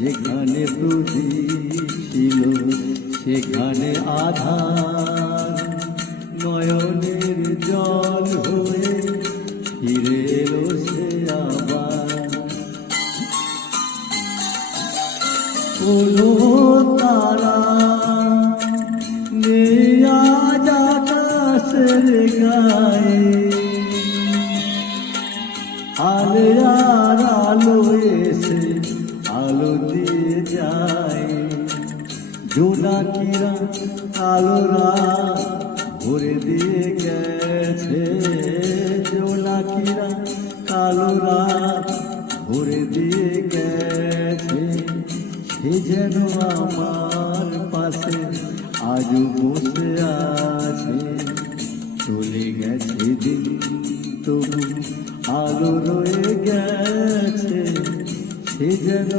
যেখানে প্রদীপ ছিল সেখানে আধার, নয়নের জল হয়ে ফিরে এলো সে আবার। কোনো তারা নেই আজ আকাশের গায়ে, আলে আর আলো এসে আলো দিয়ে যায়। জোনাকিরা কালো রাত ভরে দিয়ে গেছে, জোনাকিরা কালো রাত ভরে দিয়ে গেছে। সে যেন আমার পাশে আজও বসে আছে, চলে গেছে দিন তবু আলো রয়ে গেছে, সে যেন